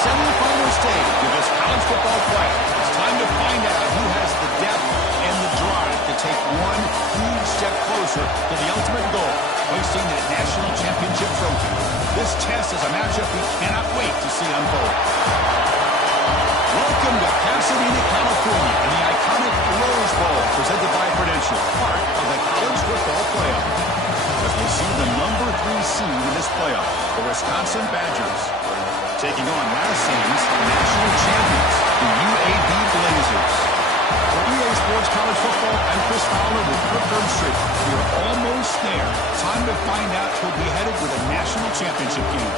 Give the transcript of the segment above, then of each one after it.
semifinal stage of this college football playoff. It's time to find out who has the depth and the drive to take one huge step closer to the ultimate goal, hoisting that national championship trophy. This test is a matchup we cannot wait to see unfold. Welcome to Pasadena, California, in the iconic Rose Bowl, presented by Prudential, part of the college football playoff. As we see the number 3 seed in this playoff, the Wisconsin Badgers, taking on last season's national champions, the UAB Blazers. For EA Sports College Football, I'm Chris Fowler with Kirk Herbstreit. We are almost there. Time to find out who'll be headed with a national championship game.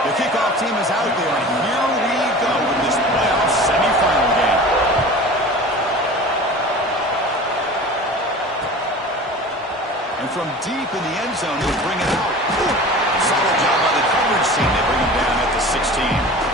The kickoff team is out there, and here we go with this playoff semifinal game. And from deep in the end zone, he'll bring it out. Solid job by the coverage team. They bring him down at the 16.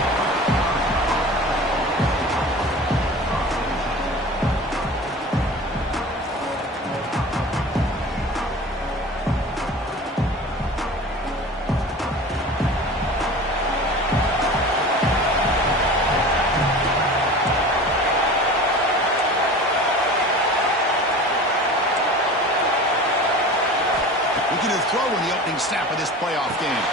Looking to throw in the opening snap of this playoff game.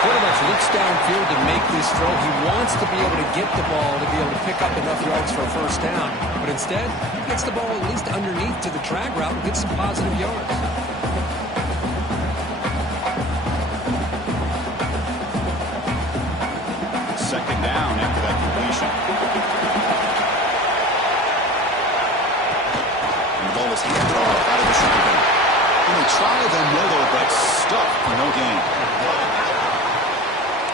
Quarterback looks downfield to make this throw. He wants to be able to get the ball to be able to pick up enough yards for a first down. But instead, he gets the ball at least underneath to the drag route and gets some positive yards. Second down after that completion. And the ball is handed off out of the shotgun. And they try the middle, but stuck for no gain.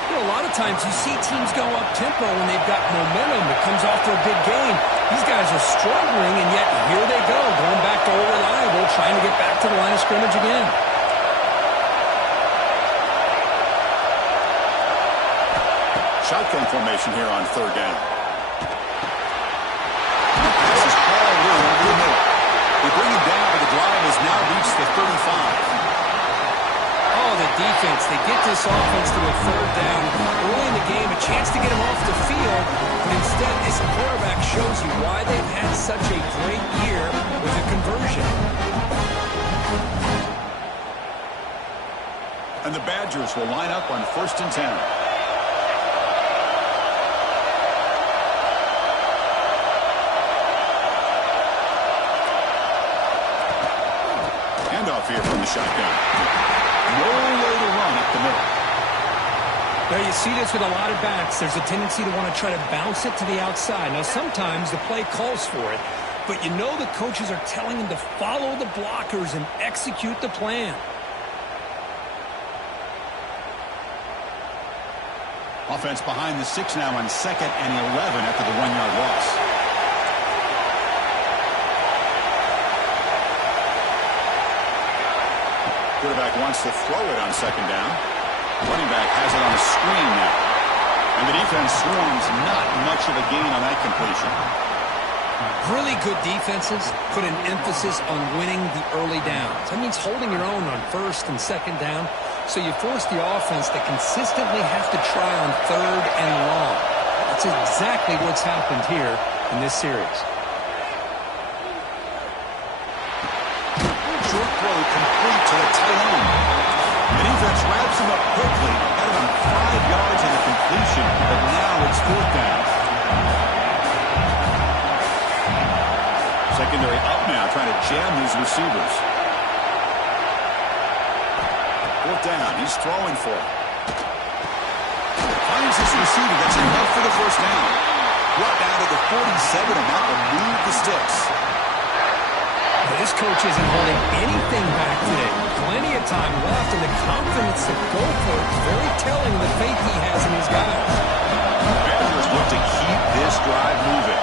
You know, a lot of times you see teams go up-tempo when they've got momentum. It comes off for a big game. These guys are struggling, and yet here they go, going back to old reliable, trying to get back to the line of scrimmage again. Shotgun formation here on third down. This is Paul Lou over the middle. They bring him down, but the drive has now reached the 35. Oh, the defense. They get this offense to a third down. Early in the game, a chance to get him off the field, but instead this quarterback shows you why they've had such a great year with a conversion. And the Badgers will line up on 1st and 10. Handoff here from the shotgun. No way to run up the middle. Now you see this with a lot of backs. There's a tendency to want to try to bounce it to the outside. Now sometimes the play calls for it, but you know the coaches are telling them to follow the blockers and execute the plan. Offense behind the 6 now on 2nd and 11 after the 1-yard loss. Quarterback wants to throw it on 2nd down. Running back has it on a screen now. And the defense swarms, not much of a gain on that completion. Really good defenses put an emphasis on winning the early downs. That means holding your own on 1st and 2nd down. So you force the offense to consistently have to try on 3rd and long. That's exactly what's happened here in this series. Short throw complete to the tight end. The defense wraps him up quickly. Got him on 5 yards in the completion, but now it's 4th down. Secondary up now, trying to jam these receivers. 4th down, he's throwing for it. Finds this receiver, that's enough for the 1st down. Brought down to the 47, and that will move the sticks. This coach isn't holding anything back today. Plenty of time left, and the confidence to go for it is very telling of the faith he has in his guys. The Badgers look to keep this drive moving.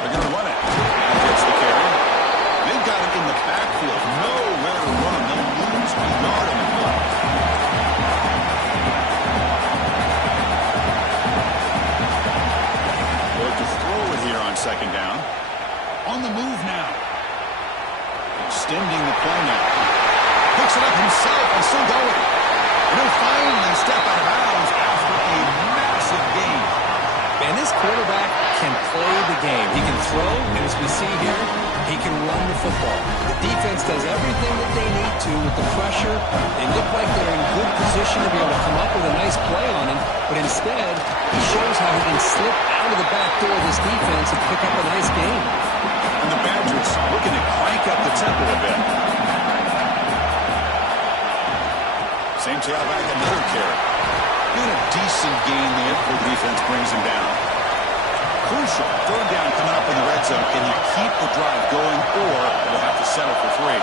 They're going to run it. That gets the carry. They've got it in the backfield. Nowhere to run. They'll lose a yard in the run. football. The defense does everything that they need to with the pressure. They look like they're in good position to be able to come up with a nice play on him, but instead, he shows how he can slip out of the back door of this defense and pick up a nice game. And the Badgers looking to crank up the tempo a bit. St. Ncaa back another carry. Doing a decent gain there before the defense brings him down. Crucial. Third down coming up in the red zone. Can he keep the drive going, or will have to settle for 3?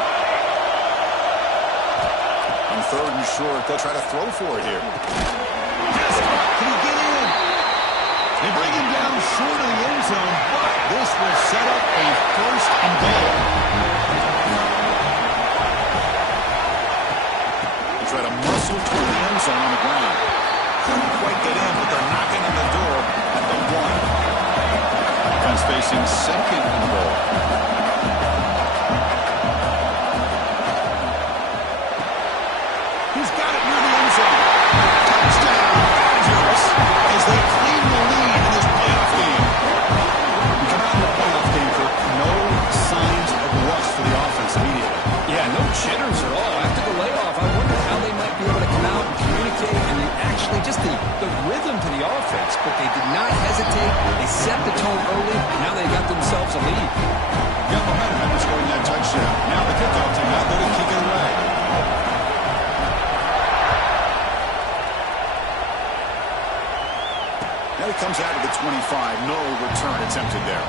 On 3rd and short, they'll try to throw for it here. Yes, can he get in? They bring him down short of the end zone, but this will set up a 1st and goal. They try to muscle toward the end zone on the ground. Couldn't quite get in, but they're knocking on the door at the 1. Defense facing 2nd and goal. He's got it near the end zone. Touchdown, Badgers, as they claim the lead in this playoff game. We come out in the playoff game for no signs of rust for the offense immediately. Yeah, no jitters at all. After the layoff, I wonder how they might be able to come out and communicate and actually just the rhythm to the offense. But they did not hesitate. They set the tone early. Now they got themselves a lead. Got momentum after scoring that touchdown. Now the kickoff team out there to kick it away. Now he comes out of the 25. No return attempted there.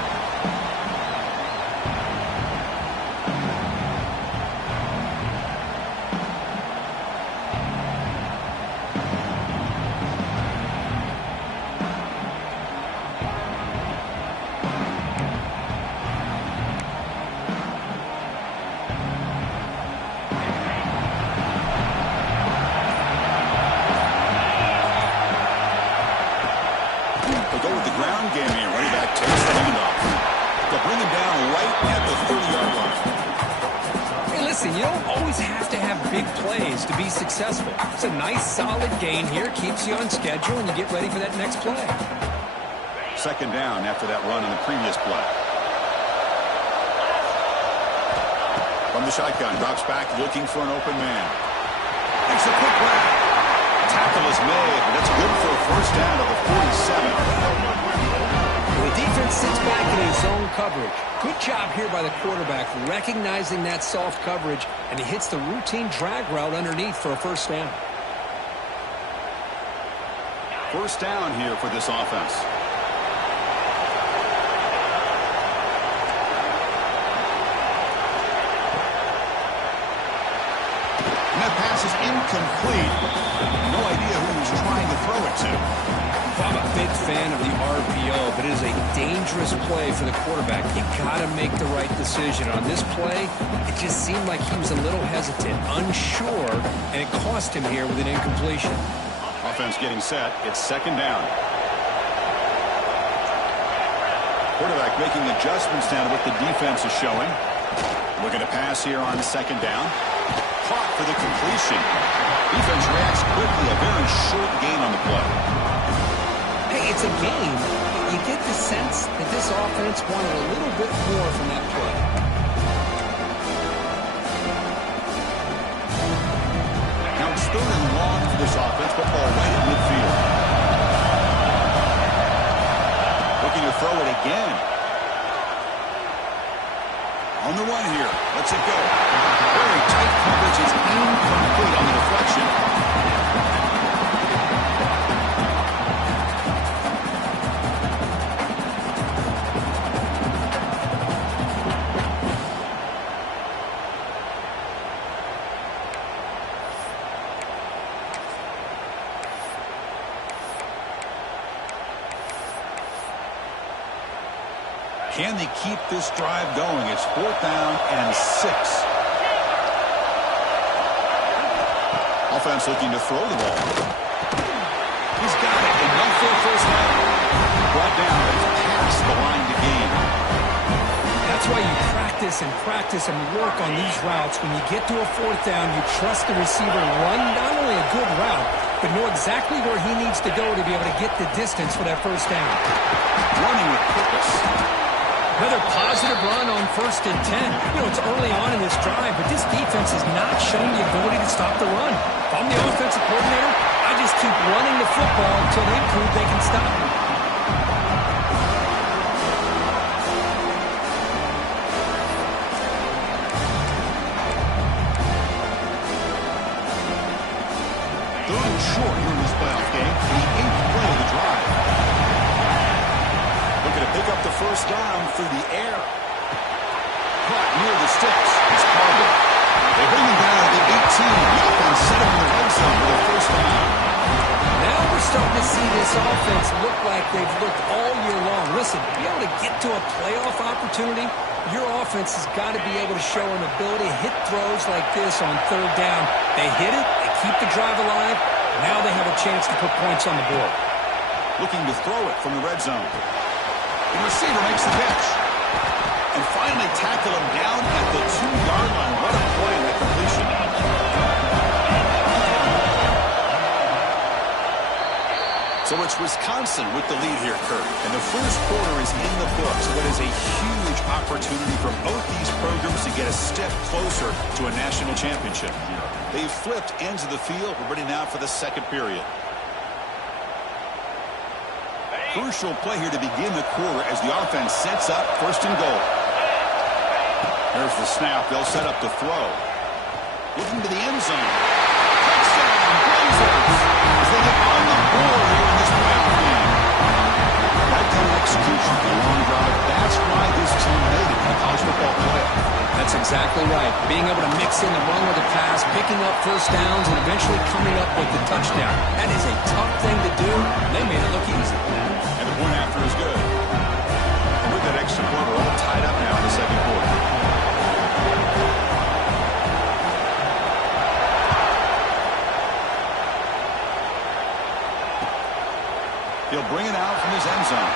They'll go with the ground game here. Running back takes the handoff. They'll bring him down right at the 30-yard line. Hey, listen, you don't always have to have big plays to be successful. It's a nice, solid gain here. Keeps you on schedule, and you get ready for that next play. 2nd down after that run in the previous play. From the shotgun, drops back, looking for an open man. Makes a quick grab. Tackle is made. That's good for a 1st down at the 47. The defense sits back in his zone coverage. Good job here by the quarterback recognizing that soft coverage, and he hits the routine drag route underneath for a 1st down. 1st down here for this offense. And that pass is incomplete. No idea who he was trying to throw it to. I'm a big fan of the RPO, but it is a dangerous play for the quarterback. You got to make the right decision. On this play, it just seemed like he was a little hesitant, unsure, and it cost him here with an incompletion. Offense getting set. It's 2nd down. Quarterback making adjustments down to what the defense is showing. Looking to pass here on 2nd down. Caught for the completion. Defense reacts quickly. A very short gain on the play. Hey, it's a game. You get the sense that this offense wanted a little bit more from that play. Now it's 3rd and long for this offense, but ball right at midfield. Looking to throw it again. On the run here. Lets it go. Very tight coverage. It's incomplete on the deflection. Can they keep this drive going? It's 4th down and 6. Offense looking to throw the ball. He's got it. Enough for a 1st down. Brought down, but it's past the line to gain. That's why you practice and work on these routes. When you get to a 4th down, you trust the receiver to run not only a good route, but know exactly where he needs to go to be able to get the distance for that 1st down. Running with purpose. Another positive run on 1st and 10. You know, it's early on in this drive, but this defense has not shown the ability to stop the run. If I'm the offensive coordinator, I just keep running the football until they prove they can stop it. Third and short here in this playoff game. The 8th play of the drive. Looking to pick up the first down through the air. Caught near the sticks. He's called it. They bring him down at the 18. The offense set him in the red zone with a first down. Now we're starting to see this offense look like they've looked all year long. Listen, to be able to get to a playoff opportunity, your offense has got to be able to show an ability to hit throws like this on 3rd down. They hit it, they keep the drive alive. Now they have a chance to put points on the board. Looking to throw it from the red zone. The receiver makes the catch. And finally tackle him down at the 2-yard line. What a play in that completion. So it's Wisconsin with the lead here, Kurt. And the first quarter is in the books. So it is a huge opportunity for both these programs to get a step closer to a national championship. They've flipped ends of the field. We're ready now for the second period. Crucial play here to begin the quarter as the offense sets up 1st and goal. There's the snap. They'll set up the throw. Looking to the end zone. Touchdown, Blazers! As they get on the board here in this playoff game. That kind of execution for the long drive, that's why this team made it in the college football playoff. That's exactly right. Being able to mix in the run with the pass, picking up first downs, and eventually coming up with the touchdown. That is a tough thing to do. They made it look easy. And the point after is good. And with that extra point, we're all tied up now in the second quarter. He'll bring it out from his end zone.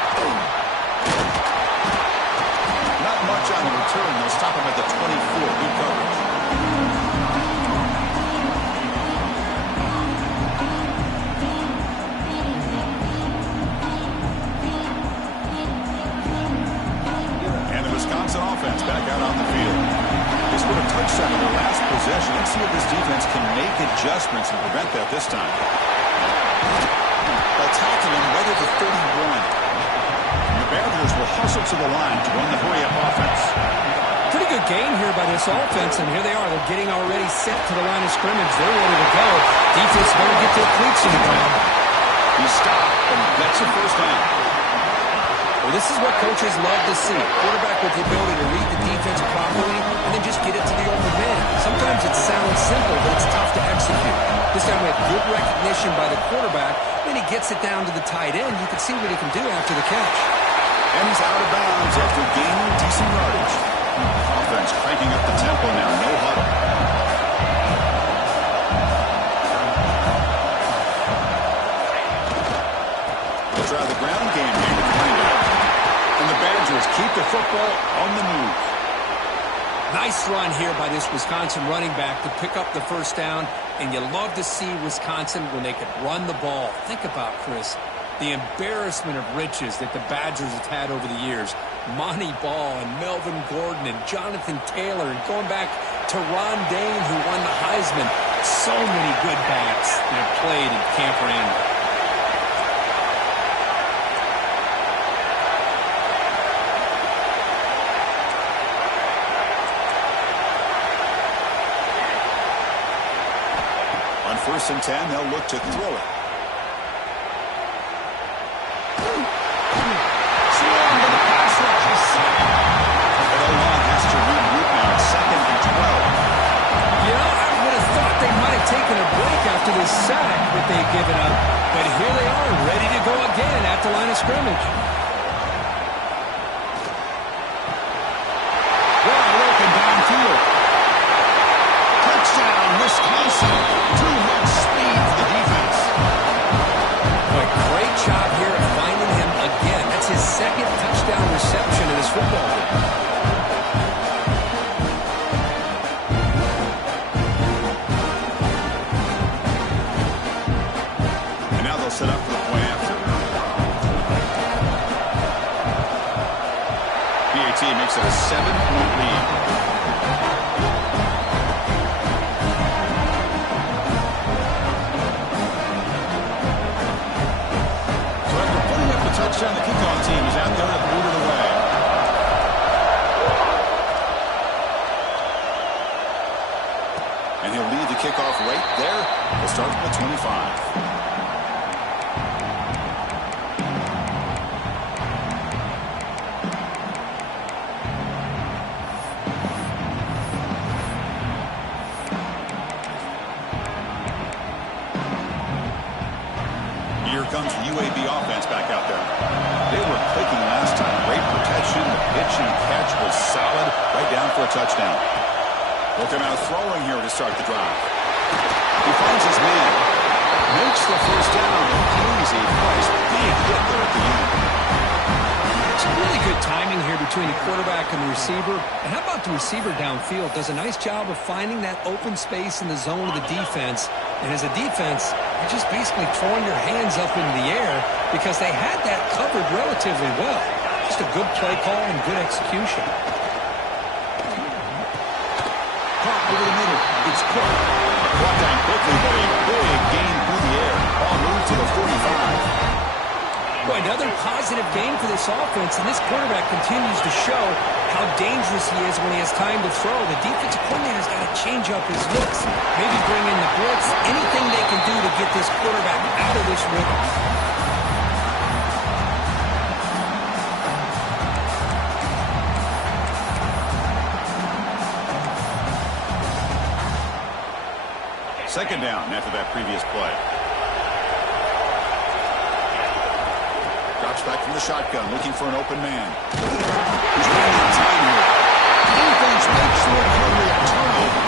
Not much on the return. They'll stop him at the 24. Good coverage. And the Wisconsin offense back out on the field. They scored a touchdown in their last possession. Let's see if this defense can make adjustments and prevent that this time. They'll tackle him right at the 31. The Badgers will hustle to the line to run the hurry-up offense. Pretty good gain here by this offense, and here they are. They're getting already set to the line of scrimmage. They're ready to go. Defense better get their cleats in the ground. He stopped, and that's a first down. Well, this is what coaches love to see. A quarterback with the ability to read the defense properly and then just get it to the open man. Sometimes it sounds simple, but it's tough to execute. This time we have good recognition by the quarterback. Then he gets it down to the tight end. You can see what he can do after the catch. And he's out of bounds after gaining decent yardage. Offense cranking up the tempo now. No huddle. They'll try the ground game here with running back. And the Badgers keep the football on the move. Nice run here by this Wisconsin running back to pick up the first down. And you love to see Wisconsin when they could run the ball. Think about, Chris, the embarrassment of riches that the Badgers have had over the years. Monty Ball and Melvin Gordon and Jonathan Taylor, and going back to Ron Dane, who won the Heisman. So many good backs that have played in Camp Randall. On 1st and 10, they'll look to throw it. Swarmed by the pass rush. But O-line has to regroup now at 2nd and 12. You know, I would have thought they might have taken a break after this sack that they've given up. But here they are, ready to go again at the line of scrimmage. Wide open downfield. Touchdown, Wisconsin. Too much speed for the defense. But great job here at finding him again. That's his 2nd touchdown reception in his football game. And now they'll set up for the point after. PAT team makes it a 7-point lead. So after putting up the touchdown, the kickoff team is out there to boot it away. And he'll lead the kickoff right there. We'll start from the 25. Here comes the UAB offense back out there. They were clicking last time. Great protection. The pitch and catch was solid. Right down for a touchdown. Look him out throwing here to start the drive. He finds his man. Makes the first down and pays a price. Big hit there at the end. Some really good timing here between the quarterback and the receiver. And how about the receiver downfield? Does a nice job of finding that open space in the zone of the defense. And as a defense, you're just basically throwing your hands up in the air because they had that covered relatively well. Just a good play call and good execution. Caught over the middle. It's Cook. Caught down quickly, but a big gain through the air. Ball moved to the 45. Boy, another positive game for this offense, and this quarterback continues to show how dangerous he is when he has time to throw. The defensive coordinator's got to change up his looks, maybe bring in the blitz, anything they can do to get this quarterback out of this rhythm. Second down after that previous play. Drops back from the shotgun, looking for an open man. He's running out of time here. Defense makes sure to hurry a turnover.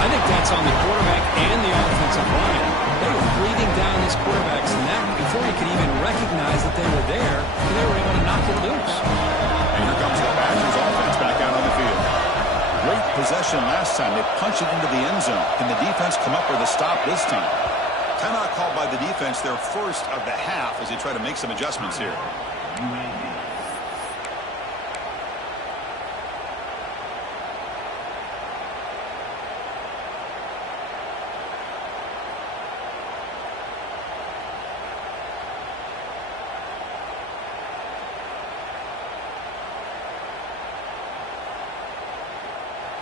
I think that's on the quarterback and the offensive line. They were breathing down this quarterback's neck before he could even recognize that they were there, and they were able to knock it loose. And here comes the Badgers offense back out on the field. Great possession last time. They punched it into the end zone. Can the defense come up with a stop this time? Timeout called by the defense, their first of the half, as they try to make some adjustments here.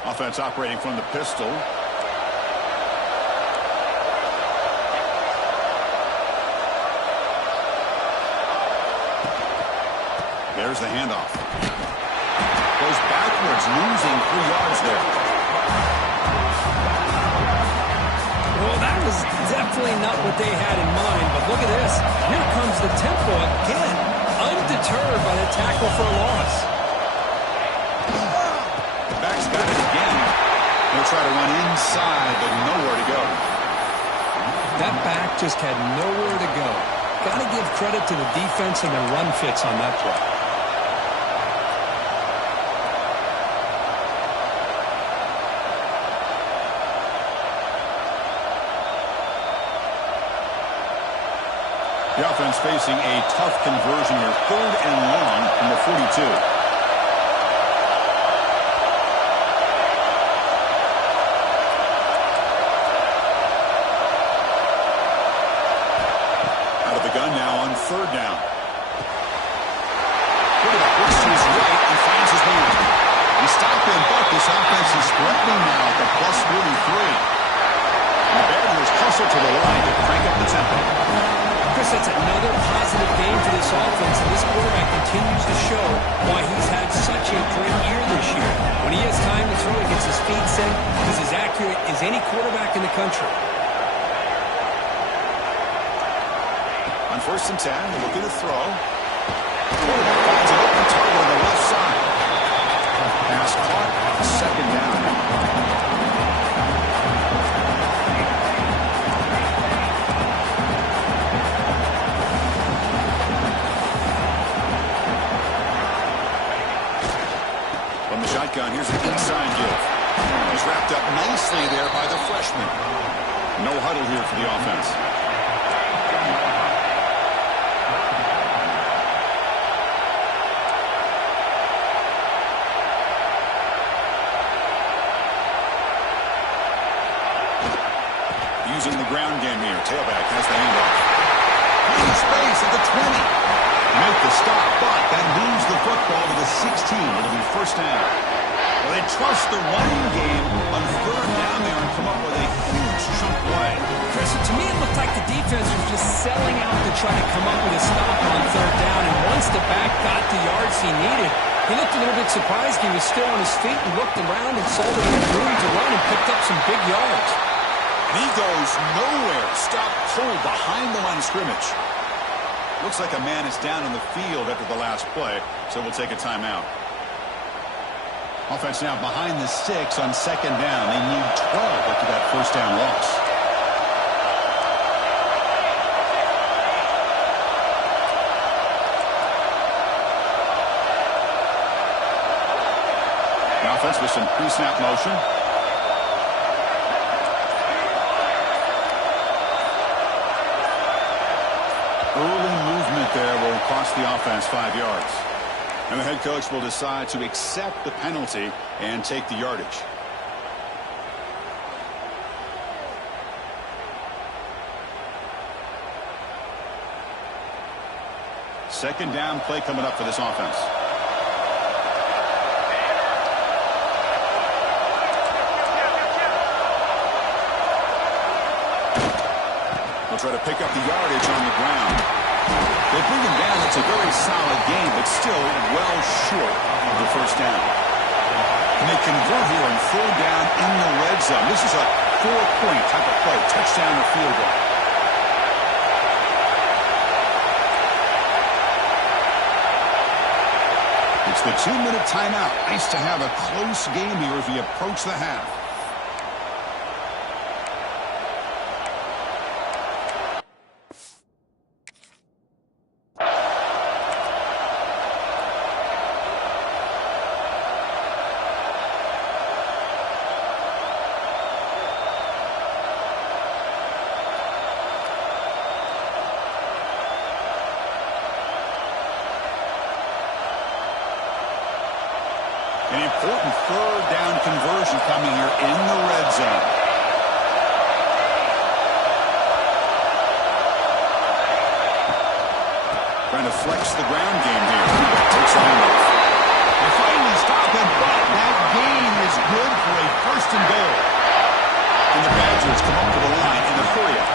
Offense operating from the pistol. There's the handoff. Goes backwards, losing 3 yards there. Well, that was definitely not what they had in mind, but look at this. Here comes the tempo again, undeterred by the tackle for a loss. The back's got it again. He'll try to run inside, but nowhere to go. That back just had nowhere to go. Got to give credit to the defense and their run fits on that play. The offense facing a tough conversion here. 3rd and long from the 42. Out of the gun now on 3rd down. Quarterback looks to his right and finds his man. He stopped him, but this offense is threatening now at the plus 43. The Badgers hustle to the line to crank up the tempo. Chris, that's another positive game for this offense, and this quarterback continues to show why he's had such a great year this year. When he has time to throw, he gets his feet set. He's as accurate as any quarterback in the country. On 1st and 10, looking to throw. Quarterback finds an open target on the left side. Pass caught, 2nd down. Shotgun, here's an inside give. He's wrapped up nicely there by the freshman. No huddle here for the offense. tailback has the handoff. Finding space at the 20. Make the stop, but that moves the football to the 16. It'll be first down. Well, they trust the running game on third down there and come up with a huge chunk play. Chris, to me it looked like the defense was just selling out to try to come up with a stop on third down, and once the back got the yards he needed, he looked a little bit surprised. He was still on his feet and looked around and saw that he had room to run and picked up some big yards. And he goes nowhere. Stop cold behind the line of scrimmage. Looks like a man is down on the field after the last play, so we'll take a timeout. Offense now behind the 6 on second down. They need 12 after that first down loss. The offense with some pre-snap motion. Early movement there will cost the offense 5 yards. And the head coach will decide to accept the penalty and take the yardage. Second down play coming up for this offense. They'll try to pick up the yardage on the ground. They bring him down. It's a very solid game, but still well short of the first down. And they convert here on third down in the red zone. This is a 4-point type of play, touchdown or field goal. It's the 2-minute timeout. Nice to have a close game here as we approach the half. An important third down conversion coming here in the red zone. Trying to flex the ground game here. Takes a handoff. They finally stop him, but that gain is good for a first and goal. And the Badgers come up to the line in a hurry-up.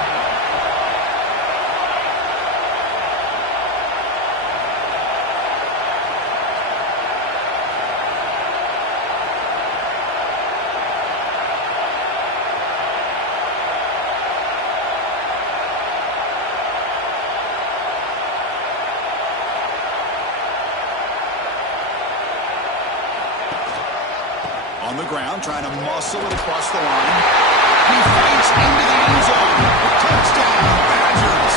On the ground, trying to muscle it across the line. He fights into the end zone. Touchdown, Badgers.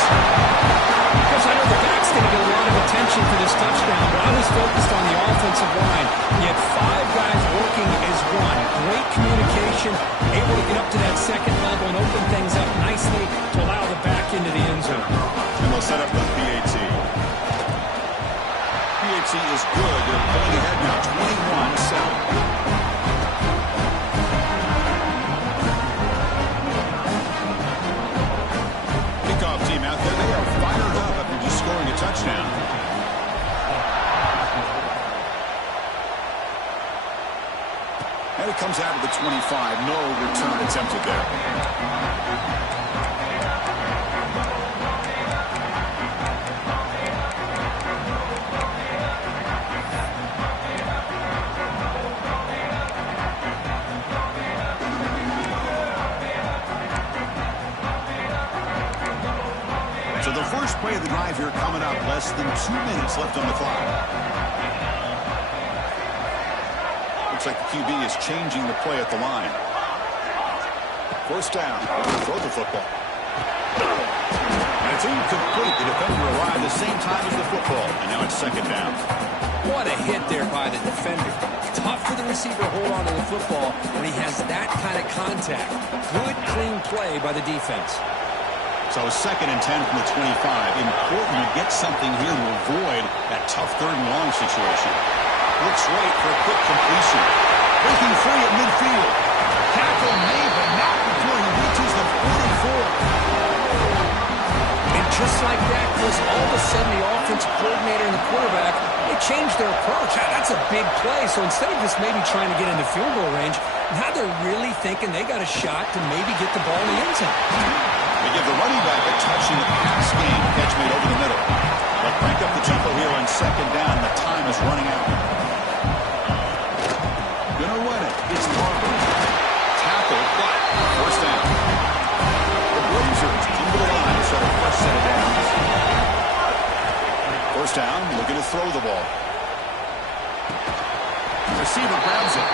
Because I know the back's going to get a lot of attention for this touchdown, but I was focused on the offensive line. He had 5 guys working as one. Great communication, able to get up to that second level and open things up nicely to allow the back into the end zone. And they'll set up the PAT. PAT is good. They're pulling ahead now, 21-7. Team out there, they are fired up after just scoring a touchdown. And it comes out of the 25. No return attempted there. So the first play of the drive here coming up, less than 2 minutes left on the clock. Looks like the QB is changing the play at the line. First down, throw the football. And it's incomplete. The defender arrived the same time as the football, and now it's second down. What a hit there by the defender. Tough for the receiver to hold on to the football when he has that kind of contact. Good, clean play by the defense. So second and 10 from the 25. Important to get something here to avoid that tough third and long situation. Looks right for a quick completion. Breaking free at midfield. Tackle made, but not before he reaches the 44. just like that, Chris, all of a sudden the offensive coordinator and the quarterback, they changed their approach. That's a big play. So instead of just maybe trying to get into field goal range, now they're really thinking they got a shot to maybe get the ball in the end zone. They give the running back a touch in the pass game. Catch made over the middle. They'll crank up the tempo here on second down. The time is running out. Gonna run it. It's Barber. Tackle, but first down. The Blazers come to the line to start a fresh set of downs. First down, looking to throw the ball. Receiver grabs it.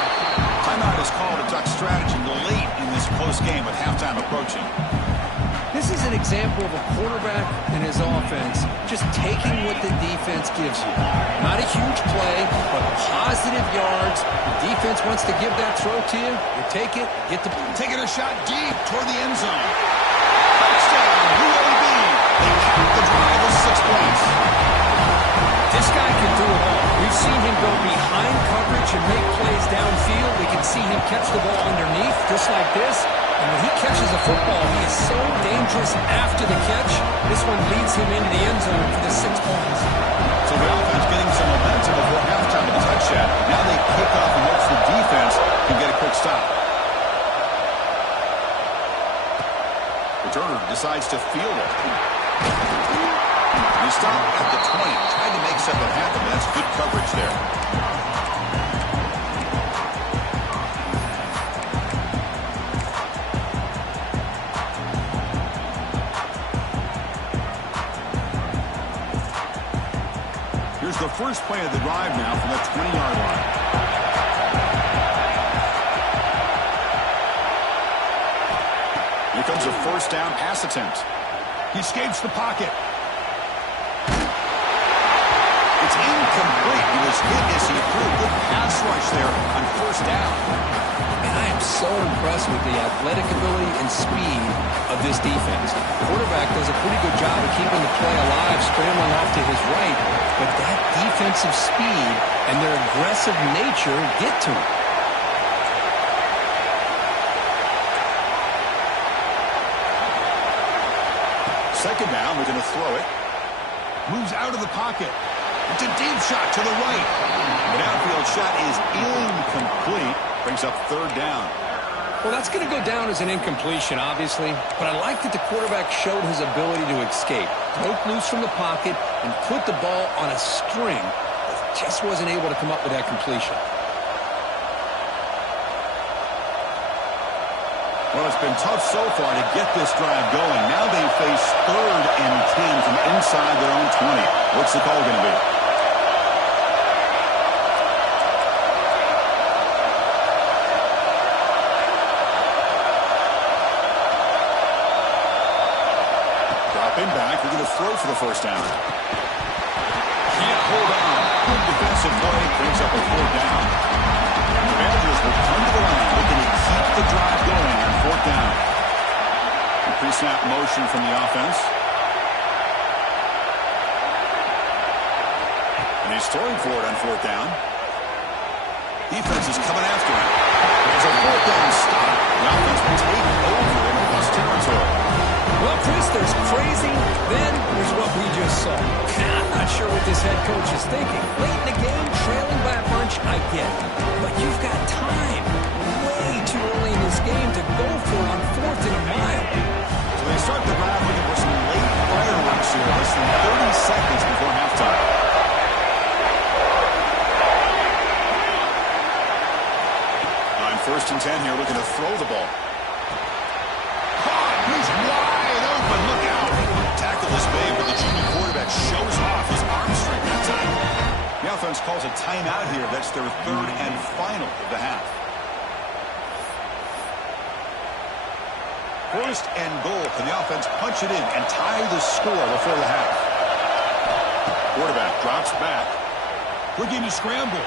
Timeout is called to talk strategy late in this close game with halftime approaching. This is an example of a quarterback and his offense just taking what the defense gives you. Not a huge play, but positive yards. The defense wants to give that throw to you. You take it, get the... Taking a shot deep toward the end zone. Touchdown, UAB. They count the drive of 6 points. This guy can do it all. We've seen him go behind coverage and make plays downfield. We can see him catch the ball underneath, just like this. And when he catches a football, he is so dangerous after the catch. This one leads him into the end zone for the 6 points. So the offense getting some momentum before halftime with a touchdown. Now they kick off and hopes the defense can get a quick stop. Returner decides to field it. He stopped at the 20. Tried to make something happen. That's good coverage there. Here's the first play of the drive now from the 20-yard line. Here comes a first down pass attempt. He escapes the pocket. It's incomplete. He was hit as he threw a good pass rush there on first down. And I am so impressed with the athletic ability and speed of this defense. The quarterback does a pretty good job of keeping the play alive, scrambling off to his right. But that defensive speed and their aggressive nature get to him. Second down, we're going to throw it. Moves out of the pocket. It's a deep shot to the right. The downfield shot is incomplete. Brings up third down. Well, that's going to go down as an incompletion, obviously. But I like that the quarterback showed his ability to escape. Broke loose from the pocket and put the ball on a string. But just wasn't able to come up with that completion. Well, it's been tough so far to get this drive going. Now they face 3rd and 10 from inside their own 20. What's the call going to be? Dropping back. We're going to throw for the first down. Can't hold on. Good defensive play. Brings up a 4th down. The Badgers will come to the line looking to keep the drive going on 4th down. A pre-snap motion from the offense. And he's throwing for it on 4th down. Defense is coming after him. There's a 4th down stop. The offense will take over in plus territory. Well, Chris, there's crazy, then there's what we just saw. I'm not sure what this head coach is thinking. Late in the game, trailing by a bunch, I get it. But you've got time. Way too early in this game to go for it on 4th and a mile. So they start the drive looking for some late fireworks here. Less than 30 seconds before halftime. On 1st and 10 here, looking to throw the ball. Caught! He's wide open. Look out! Tackle is made, but the junior quarterback shows off his arm strength that time. The offense calls a timeout here. That's their 3rd and final of the half. 1st and goal. Can the offense punch it in and tie the score before the half? Quarterback drops back. Looking to scramble.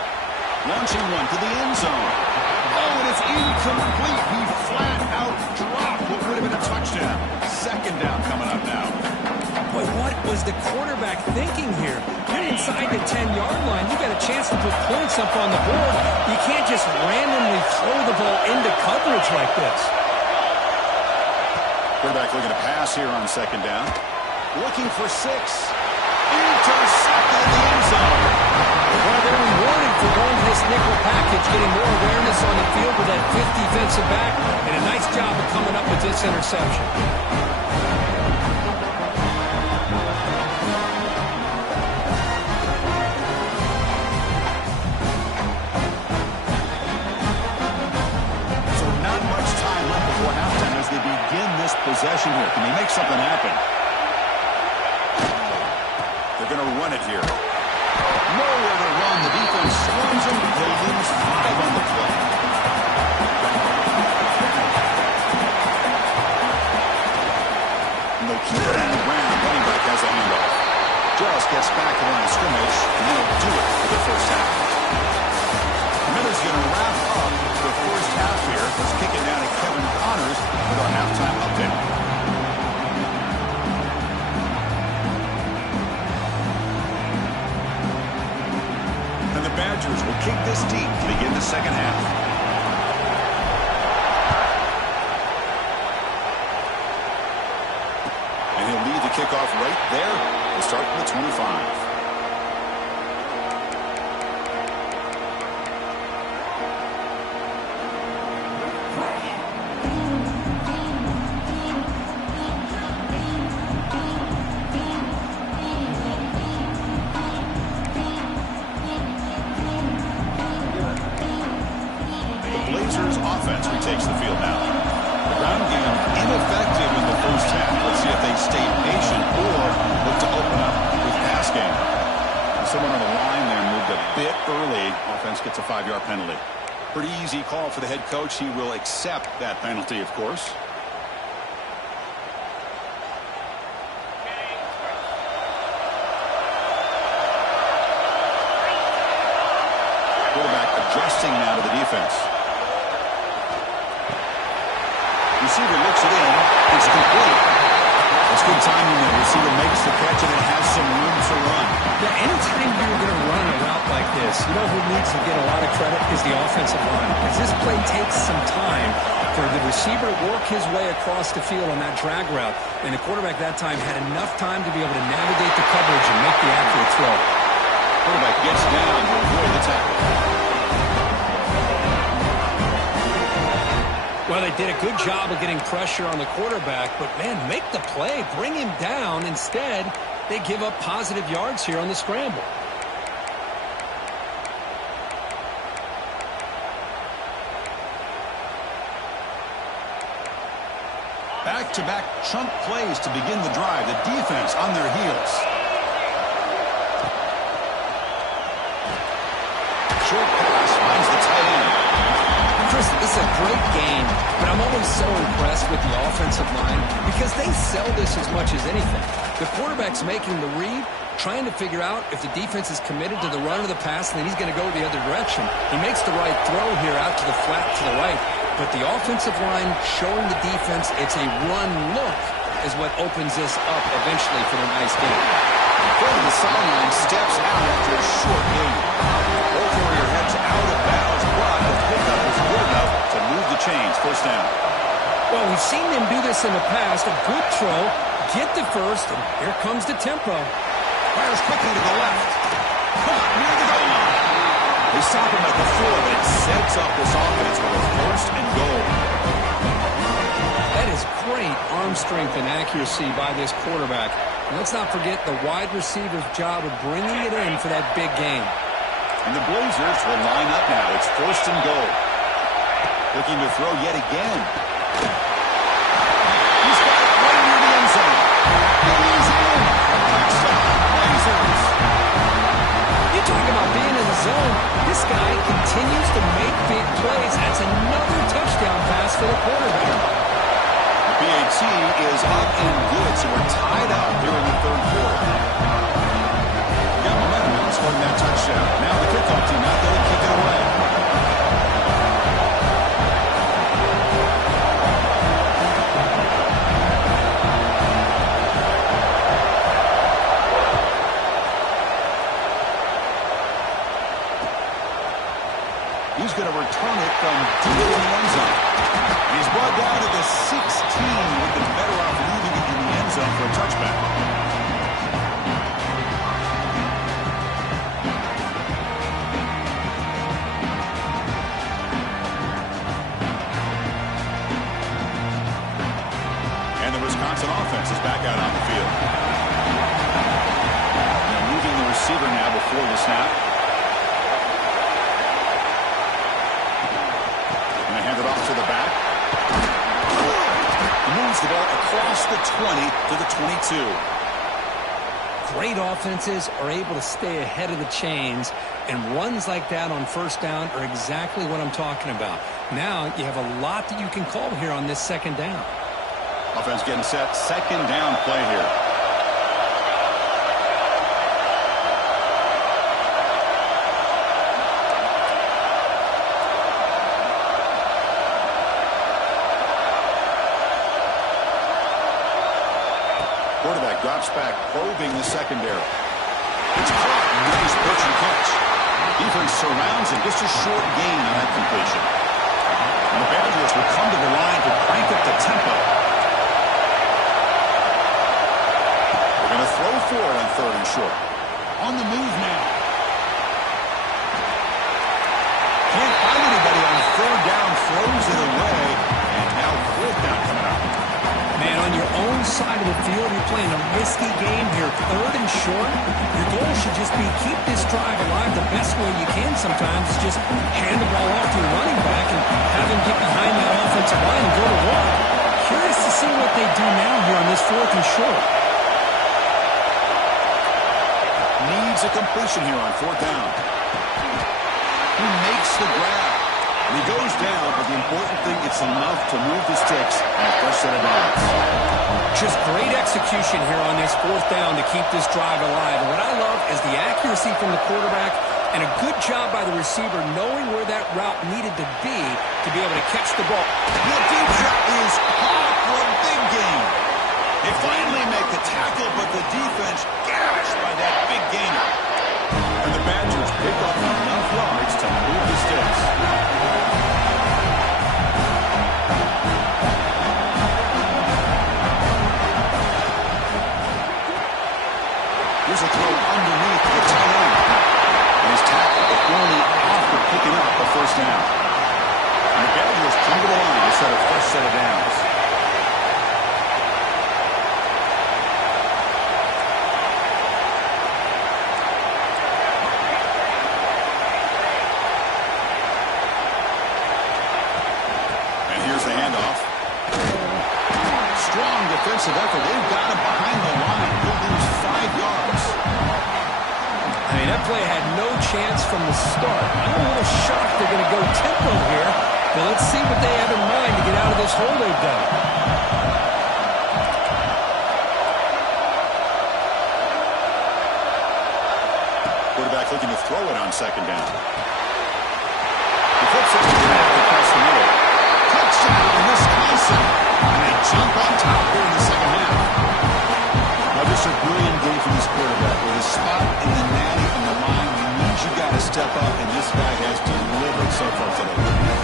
Launching one to the end zone. Oh, and it's incomplete. He flat out dropped what would have been a touchdown. 2nd down coming up now. Boy, what was the quarterback thinking here? You're inside the 10-yard line. You got a chance to put points up on the board. You can't just randomly throw the ball into coverage like this. Quarterback looking to pass here on 2nd down. Looking for 6. Intercepted in the end zone. Well, they're rewarded for going to this nickel package, getting more awareness on the field with that 5th defensive back, and a nice job of coming up with this interception. So not much time left before halftime as they begin this possession here. Can they make something happen? They're going to run it here. Nowhere to run. The defense swarms them. They lose 5 on the play. And they'll keep it on the ground. Running back has a handoff. Just gets back to the line of scrimmage, and that'll do it for the first half. Miller's going to wrap up the first half here. Let's kick it down to Kevin Connors with our halftime update. The Badgers will kick this deep to begin the second half. And he'll lead the kickoff right there. We'll start from the 25. Offense retakes the field now. The ground game ineffective in the first half. Let's see if they stay patient or look to open up with pass game. Someone on the line there moved a bit early. Offense gets a 5-yard penalty. Pretty easy call for the head coach. He will accept that penalty, of course. Quarterback adjusting now to the defense. Receiver looks it in. It's complete. It's good timing there. Receiver makes the catch and it has some room to run. Yeah, anytime you're going to run a route like this, you know who needs to get a lot of credit is the offensive line. Because this play takes some time for the receiver to work his way across the field on that drag route. And the quarterback that time had enough time to be able to navigate the coverage and make the accurate throw. Quarterback gets down to avoid the tackle. Well, they did a good job of getting pressure on the quarterback, but, man, make the play. Bring him down. Instead, they give up positive yards here on the scramble. Back-to-back chunk plays to begin the drive. The defense on their heels. Short pass finds the tight end. Chris, this is a great game, but I'm always so impressed with the offensive line because they sell this as much as anything. The quarterback's making the read, trying to figure out if the defense is committed to the run or the pass, and then he's going to go the other direction. He makes the right throw here out to the flat to the right, but the offensive line showing the defense it's a run look is what opens this up eventually for the nice game. Going to the sideline, steps out after a short gain. Both Warrior heads out of bounds, but the pickup is good enough to move the chains. First down. Well, we've seen them do this in the past. A good throw, get the first, and here comes the tempo. Fires quickly to the left. Caught near the goal line. They stop him at the 4, but it sets up this offense with a first and goal. That is great arm strength and accuracy by this quarterback. And let's not forget the wide receiver's job of bringing it in for that big game. And the Blazers will line up now. It's first and goal. Looking to throw yet again. He's got it right near the end zone. He's in. Touchdown, Blazers. You talk about being in the zone. This guy continues to make big plays. That's another touchdown pass for the quarterback. BAT is up and good, so we're tied up here in the third quarter. Got momentum now scoring that touchdown. Now the kickoff team out there to kick it away. He's going to return it from deep in the end zone. He's brought down to the 16, with the better off leaving it in the end zone for a touchback. snap. And they hand it off to the back. Moves the ball across the 20 to the 22. Great offenses are able to stay ahead of the chains, and runs like that on first down are exactly what I'm talking about. Now you have a lot that you can call here on this second down. Offense getting set. Second down play here. Quarterback drops back, probing the secondary. It's caught. Nice pitch and catch. Defense surrounds him. Just a short gain on that completion. And the Badgers will come to the line to crank up the tempo. They're going to throw for it on third and short. On the move now. Can't find anybody on third down. Throws it away. And now fourth down coming up. Man, on your own side of the field, you're playing a risky game here. Third and short, your goal should just be keep this drive alive the best way you can sometimes. Is just hand the ball off to your running back and have him get behind that offensive line and go to work. Curious to see what they do now here on this fourth and short. Needs a completion here on fourth down. He makes the grab. And he goes down, but the important thing, it's enough to move the sticks on a fresh set of downs. Just great execution here on this fourth down to keep this drive alive. And what I love is the accuracy from the quarterback and a good job by the receiver knowing where that route needed to be able to catch the ball. The deep shot is caught for a big gain. They finally make the tackle, but the defense gashed by that big gainer. And the Badgers pick up enough yards to move the sticks. Here's a throw underneath the tight end. And his tackle only after picking up a first down. And the Badgers come to the line to set a fresh set of downs. And here's the handoff. Strong defensive effort. They've got him behind the line. He'll lose 5 yards. I mean, that play had no chance from the start. I'm a little shocked they're going to go tempo here, but let's see what they have in mind to get out of this hole they've got. Quarterback looking to throw it on second down. He flips it to the back across the middle. Touchdown in Wisconsin. And they jump on top here in the second half. Now, just a brilliant game from this quarterback. With a spot in the natty on the line, he means you got to step up, and this guy has delivered so far today.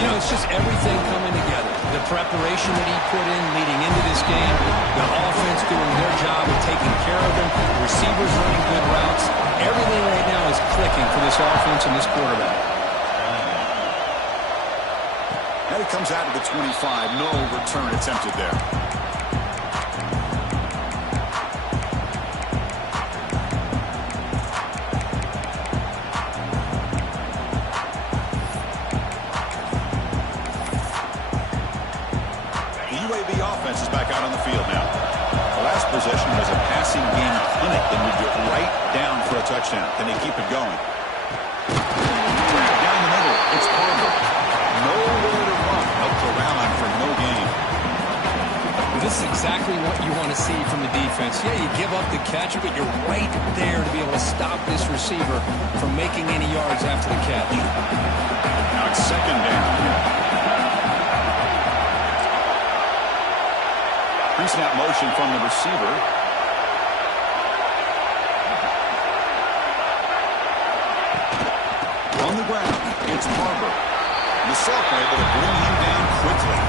You know, it's just everything coming together. The preparation that he put in leading into this game, the offense doing their job of taking care of him, the receivers running good routes. Everything right now is clicking for this offense and this quarterback. And it comes out of the 25. No return attempted there. The UAB offense is back out on the field now. The last possession was a passing game clinic that moved it right down for a touchdown. Can they keep it going? Down the middle, it's Parker. Nowhere to run. Up to Rowland for no gain. This is exactly what you want to see from the defense. Yeah, you give up the catch, but you're right there to be able to stop this receiver from making any yards after the catch. Now it's second down. Pre-snap motion from the receiver. On the ground, it's Parker. The Sophomore able to bring him down quickly.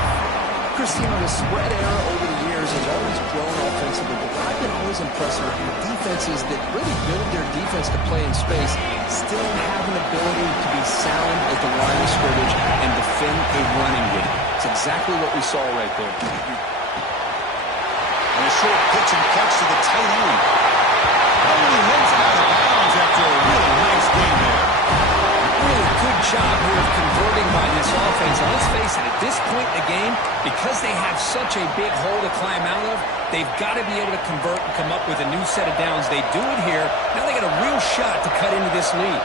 Christine, the spread era over the years has always grown offensively, but I've been always impressed with defenses that really build their defense to play in space, still have an ability to be sound at the line of scrimmage and defend a running game. It's exactly what we saw right there. And a short pitch and catch to the tight end. Oh, and he heads out of bounds after a really nice game At this point in the game, because they have such a big hole to climb out of, they've got to be able to convert and come up with a new set of downs. They do it here. Now they got a real shot to cut into this lead.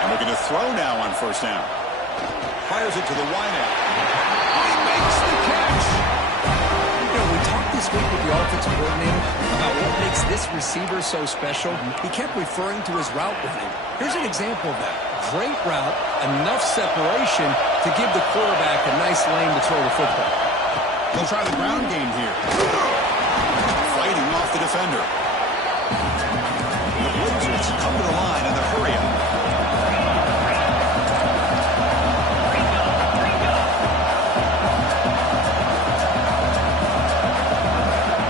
And looking to throw now on first down. Fires it to the wideout. He makes the catch. You know, we talked this week with the offensive coordinator about what makes this receiver so special. He kept referring to his route running. Here's an example of that. Great route, enough separation to give the quarterback a nice lane to throw the football. They'll try the ground game here. Fighting off the defender. The Blazers come to the line in the hurry up.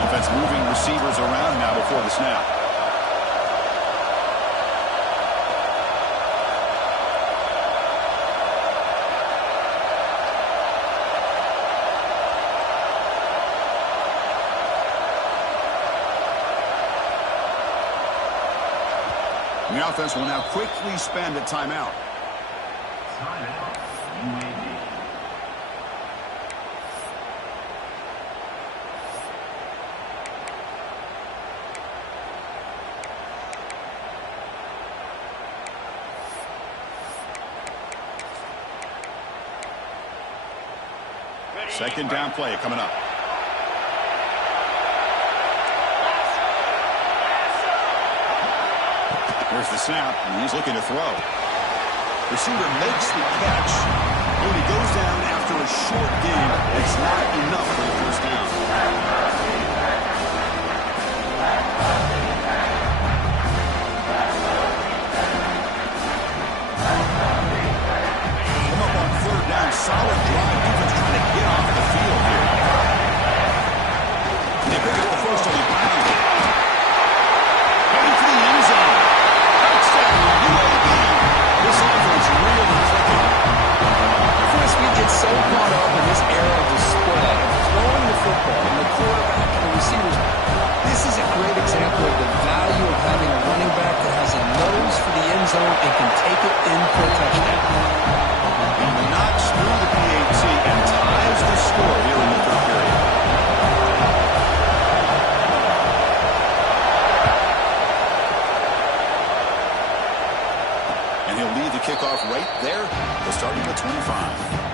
Offense moving receivers around now before the snap. And the offense will now quickly spend a timeout. Timeout, UAB. Second down play coming up. Here's the snap, and he's looking to throw. Receiver makes the catch. When he goes down after a short gain, it's not enough for the first down. Come up on third down. Solid drive. Defense trying to get off the field here. They pick up the first on the ground. Heading for the end zone. This offense really clicking. Chris, we get so caught up in this era of the spread, throwing the football, and the quarterback and the receivers. This is a great example of the value of having a running back that has a nose for the end zone and can take it in for a touchdown. He knocks through the PAT and ties the score here in the third period. And he'll lead the kickoff right there. They'll start at the 25.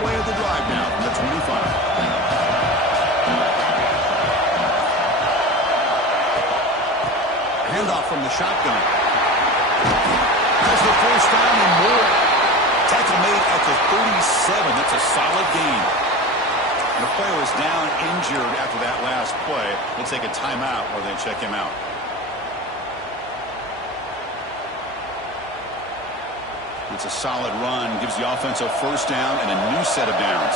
Play of the drive now from the 25. Handoff from the shotgun. Has the first down and more. Tackle made at the 37. That's a solid gain. The player was down injured after that last play. They take a timeout or they check him out. It's a solid run, gives the offense a first down and a new set of downs.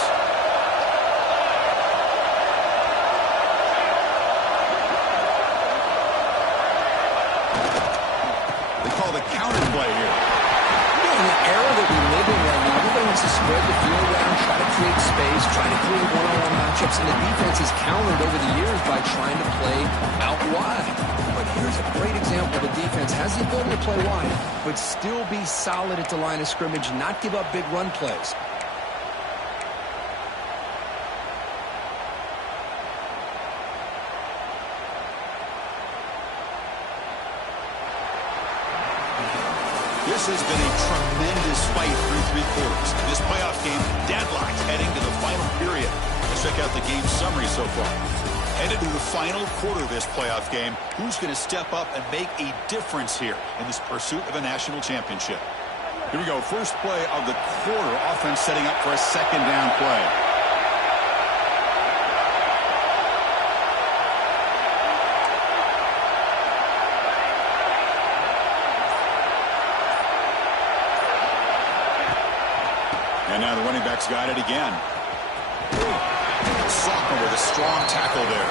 They call the counter play here. In the era that we live in right now, everybody wants to spread the field around, try to create space, try to create one-on-one matchups, and the defense has countered over the years by trying to play out wide. But here's a great example. The defense has the ability to play wide, but still be solid at the line of scrimmage, not give up big run plays. This has been a tremendous fight through three quarters. This playoff game deadlocked heading to the final period. Let's check out the game summary so far. Headed to the final quarter of this playoff game, who's going to step up and make a difference here in this pursuit of a national championship? Here we go. First play of the quarter. Offense setting up for a second down play. And now the running back's got it again. Sophomore with a strong tackle there.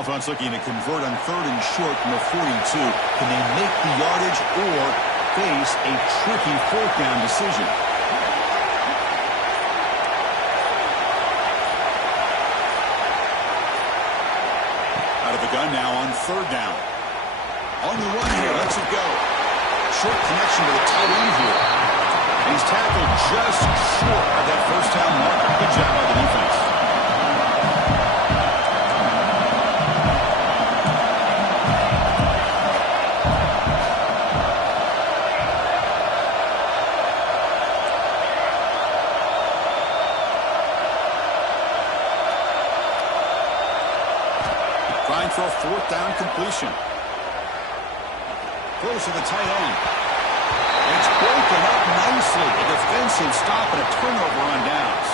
Offense looking to convert on 3rd and short from the 42. Can they make the yardage or face a tricky 4th down decision? Out of the gun now on 3rd down. On the run here, lets it go. Short connection to the tight end here. And he's tackled just short of that 1st down mark. Good job by the defense. Trying for a 4th down completion. Close to the tight end. It's broken up nicely. A defensive stop and a turnover on downs.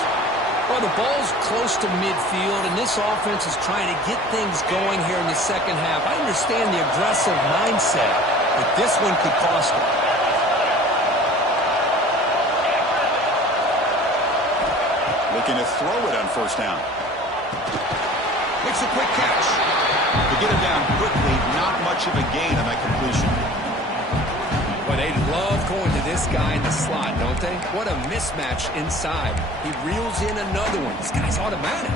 Well, the ball's close to midfield, and this offense is trying to get things going here in the 2nd half. I understand the aggressive mindset, but this one could cost them. Looking to throw it on 1st down. Makes a quick catch. To get it down quickly, not much of a gain on that completion. Well, they love going to this guy in the slot, don't they? What a mismatch inside. He reels in another one. This guy's automatic.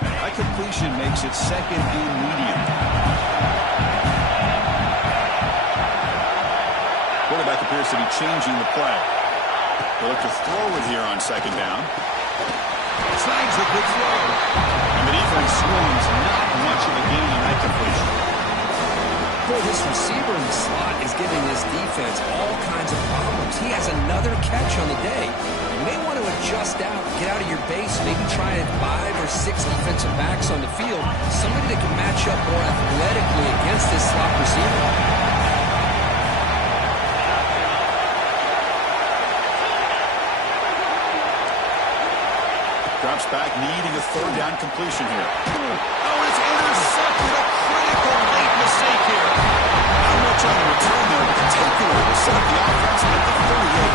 That completion makes it 2nd and medium. Quarterback appears to be changing the play. They'll look to throw it here on 2nd down. Snags a good throw. And the defense swings not much of a gain on that completion. Boy, this receiver in the slot is giving this defense all kinds of problems. He has another catch on the day. You may want to adjust out, get out of your base, maybe try 5 or 6 defensive backs on the field. Somebody that can match up more athletically against this slot receiver. Drops back, needing a 3rd down completion here. Oh, it's intercepted. A critical late mistake here. Not much on the return there, but the takeaway will set up the offense at the 38.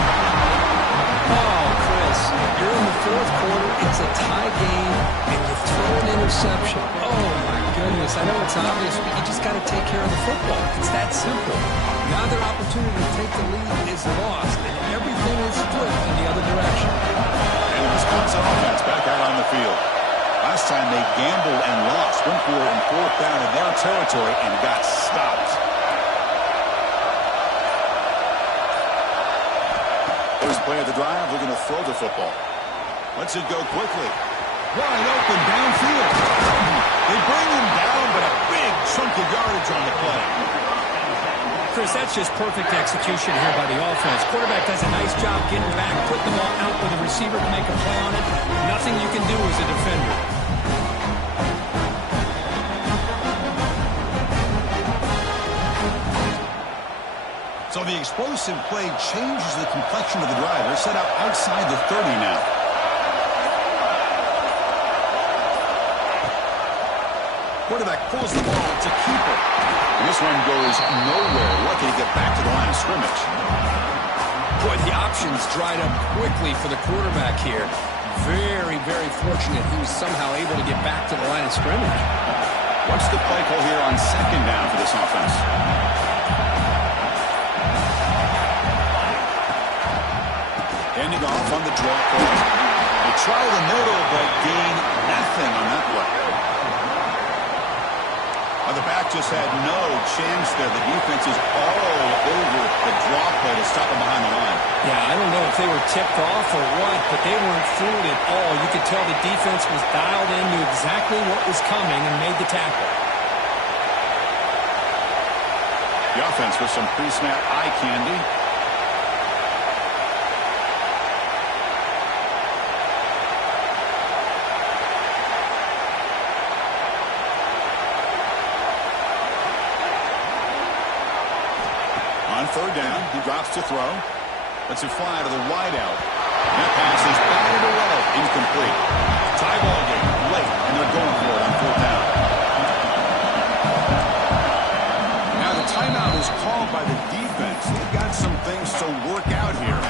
Oh, Chris, you're in the 4th quarter. It's a tie game, and you throw an interception. Oh, my goodness. I know it's obvious, but you just got to take care of the football. It's that simple. Now their opportunity to take the lead is lost, and everything is flipped in the other direction. And the Wisconsin offense back out on the field. Last time they gambled and lost. Went for it in 4th down in their territory and got stopped. First play of the drive, looking to throw the football. Lets it go quickly. Wide open downfield. They bring him down, but a big chunk of yardage on the play. Chris, that's just perfect execution here by the offense. Quarterback does a nice job getting back, putting the ball out where the receiver can make a play on it. Nothing you can do as a defender. So the explosive play changes the complexion of the drive. They're set up outside the 30 now. Quarterback pulls the ball to keep it. And this one goes nowhere. Lucky to get back to the line of scrimmage. Boy, the options dried up quickly for the quarterback here. Very, very fortunate he was somehow able to get back to the line of scrimmage. What's the play call here on 2nd down for this offense? Ending off on the draw play. They try the middle, but gain nothing on that play. The back just had no chance there. The defense is all over the draw play to stop him behind the line. Yeah, I don't know if they were tipped off or what, but they weren't fooled at all. You could tell the defense was dialed in, knew exactly what was coming, and made the tackle. The offense with some pre-snap eye candy. On 3rd down, he drops to throw. Lets it fly to the wideout. That pass is batted away. Incomplete. Tie ball game late, and they're going for it on 4th down. Now the timeout is called by the defense. They've got some things to work out here.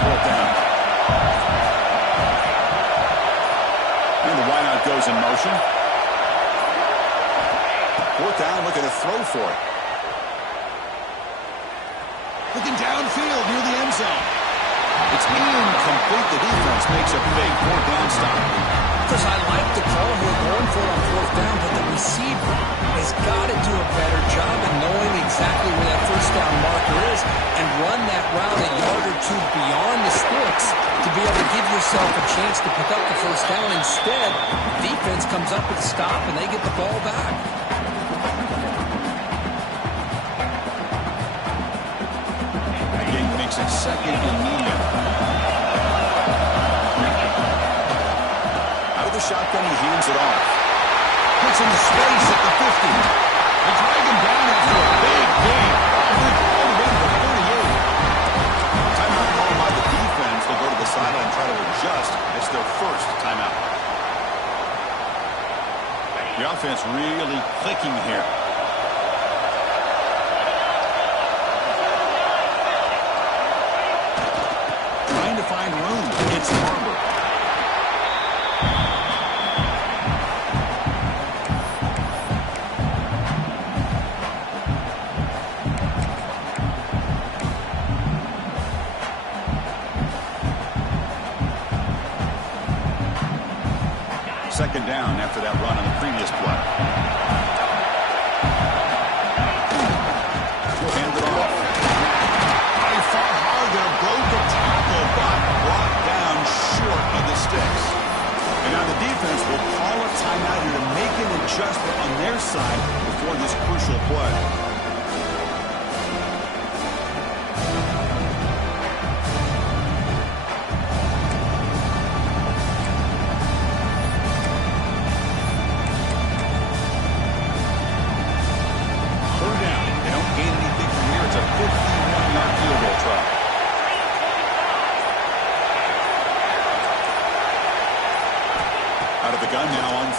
fourth down. And the wideout goes in motion. Fourth down, looking to throw for it. Looking downfield near the end zone. It's incomplete. The defense makes a big fourth down stop. Because I like the call here going for it on fourth down, but the receiver has got to do a better job of knowing exactly where that first down marker is and run that route a yard or two beyond the sticks to be able to give yourself a chance to pick up the first down. Instead, defense comes up with a stop and they get the ball back. Again, makes it second and medium. Shotgun, he hands it off. Puts into space at the 50. They drag him down after a big gain. All the way to the 38. Timeout called by the defense. They'll go to the sideline and try to adjust. It's their first timeout. The offense really clicking here. Trying to find room. It's Harper. Second down after that run on the previous play. Hand it off. He fought hard there, broke the tackle, but brought down short of the sticks. And now the defense will call a timeout here to make an adjustment on their side before this crucial play.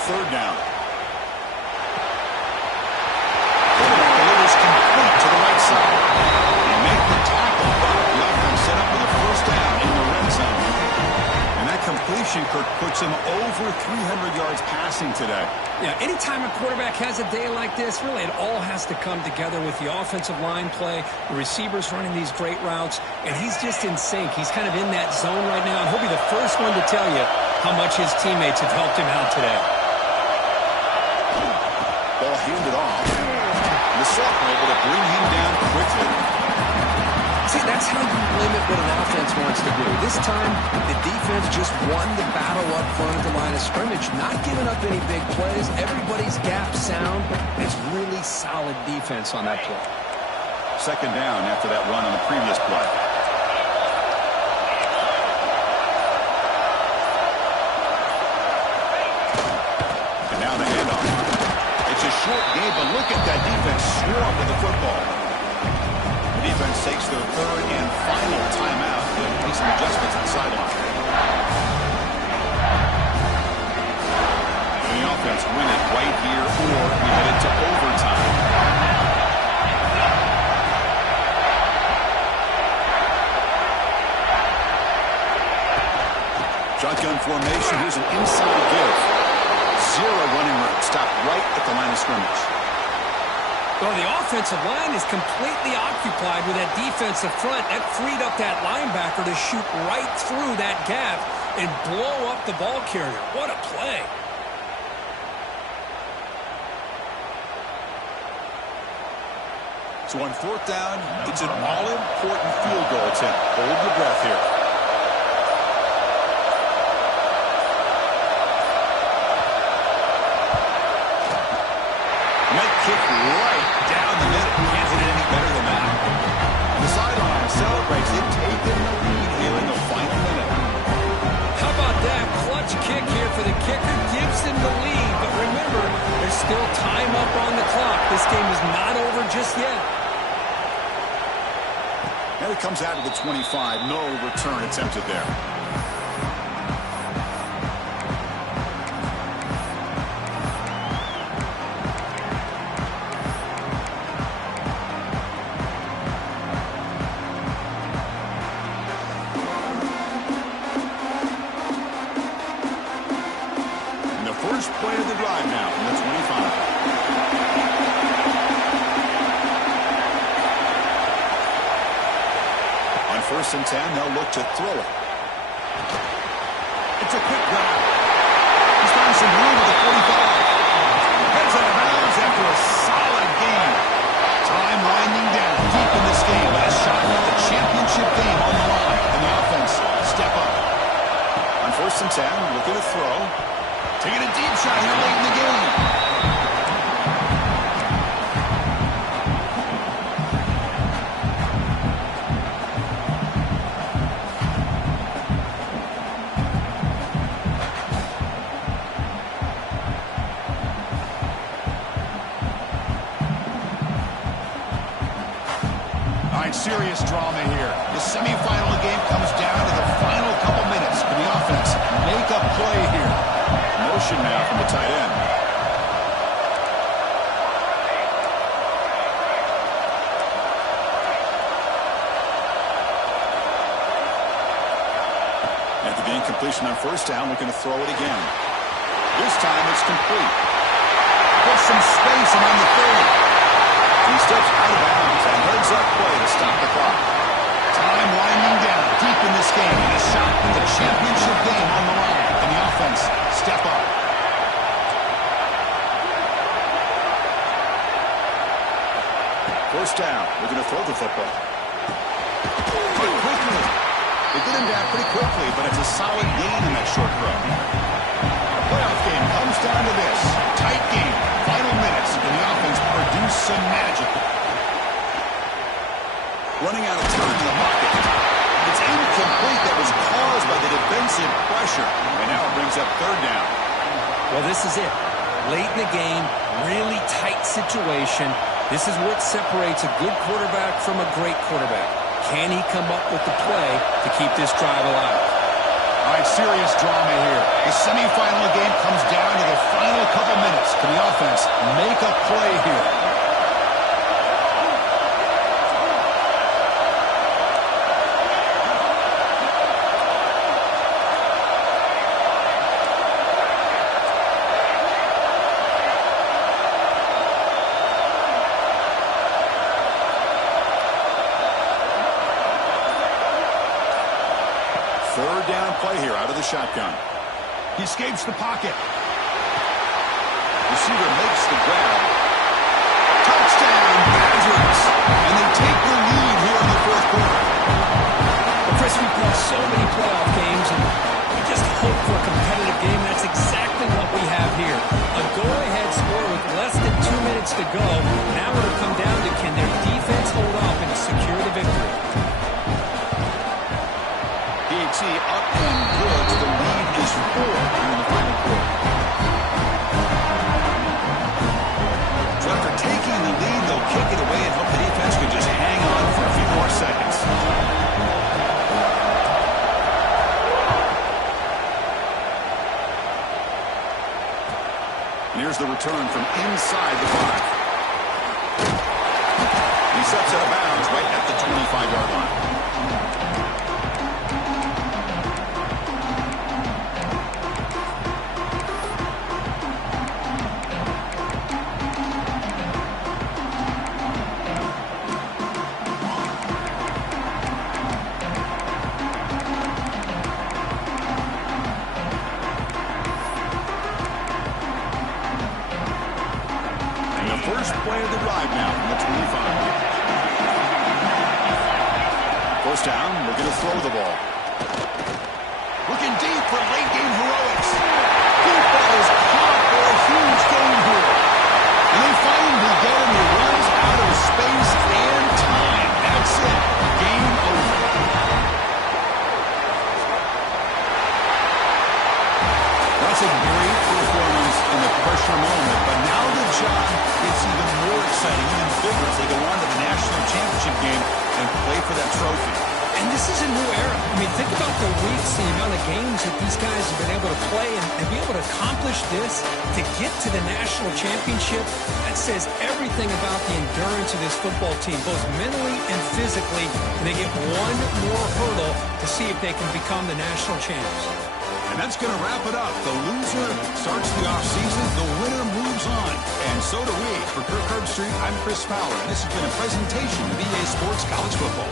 Third down. Quarterback delivers complete to the right side. They make the tackle, but the offense set up with a first down in the red zone. And that completion, Kirk, puts him over 300 yards passing today. Yeah, anytime a quarterback has a day like this, really it all has to come together with the offensive line play, the receivers running these great routes, and he's just in sync. He's kind of in that zone right now, and he'll be the first one to tell you how much his teammates have helped him out today. Ball handed off. And the sophomore able to bring him down quickly. See, that's how you limit what an offense wants to do. This time, the defense just won the battle up front of the line of scrimmage, not giving up any big plays. Everybody's gap sound. It's really solid defense on that play. Second down after that run on the previous play. And now the handoff. It's a short game, but look at that defense swarm with the football. The defense takes their third and final timeout. They'll make some adjustments on the sideline. And the offense win it right here, or we head into overtime. Shotgun formation. Here's an inside give. Zero running room. Stopped right at the line of scrimmage. Well, the offensive line is completely occupied with that defensive front. That freed up that linebacker to shoot right through that gap and blow up the ball carrier. What a play. So on fourth down, it's an all-important field goal attempt. Hold your breath here. Kick right down the middle. Can't hit it any better than that. And the sideline celebrates. They've taken the lead here in the final minute. How about that clutch kick here for the kicker? Gives them the lead. But remember, there's still time up on the clock. This game is not over just yet. And it comes out of the 25. No return attempted there. 1st and 10, they'll look to throw it. It's a quick grab. He's found some room at the 45. Heads out of bounds after a solid game. Time winding down deep in this game. And a shot at the championship game on the line. And the offense step up. On 1st and 10, looking to throw. Taking a deep shot here late in the game. Serious drama here. The semifinal game comes down to the final couple minutes. Can the offense make a play here? Motion now from the tight end. At the game completion on 1st down, looking to throw it again. This time it's complete. Puts some space around the 30. He steps out of bounds and heads up play to stop the clock. Time winding down deep in this game. And a shot at the championship game on the line. And the offense step up. First down. We're going to throw the football. But quickly. They get him down pretty quickly, but it's a solid gain in that short throw. The playoff game comes down to this. Tight game. Final minutes. And the offense produce some magic. Running out of time in the pocket. It's incomplete. That was caused by the defensive pressure. And now it brings up 3rd down. Well, this is it. Late in the game, really tight situation. This is what separates a good quarterback from a great quarterback. Can he come up with the play to keep this drive alive? All right, serious drama here. The semifinal game comes down to the final couple minutes. Can the offense make a play here? Third down play here out of the shotgun. He escapes the pocket. Receiver makes the grab. Touchdown, Badgers! And they take the lead here in the 4th quarter. Well, Chris, we've watched so many playoff games, and we just hope for a competitive game. That's exactly what we have here. A go-ahead score with less than 2 minutes to go. Now it'll come down to can their defense hold up and secure the victory. Up and good. The lead is 4 in the final quarter. So after taking the lead, they'll kick it away and hope the defense can just hang on for a few more seconds. And here's the return from inside the 5. He steps out of bounds right at the 25-yard line. First play of the drive now from the 25. First down, we're going to throw the ball. Looking deep for late game heroics. Deep ball is caught for a huge gain here. And they finally get him. He runs out of space and time. That's it. Game over. That's a great performance in the pressure moment, but now the job gets even more exciting, even bigger as they go on to the national championship game and play for that trophy. And this is a new era. I mean, think about the weeks, the amount of games that these guys have been able to play and be able to accomplish this, to get to the national championship. That says everything about the endurance of this football team, both mentally and physically. And they get one more hurdle to see if they can become the national champs. And that's going to wrap it up. The loser starts the offseason. The winner moves on. And so do we. For Kirk Herbstreit, I'm Chris Fowler. And this has been a presentation of EA Sports College Football.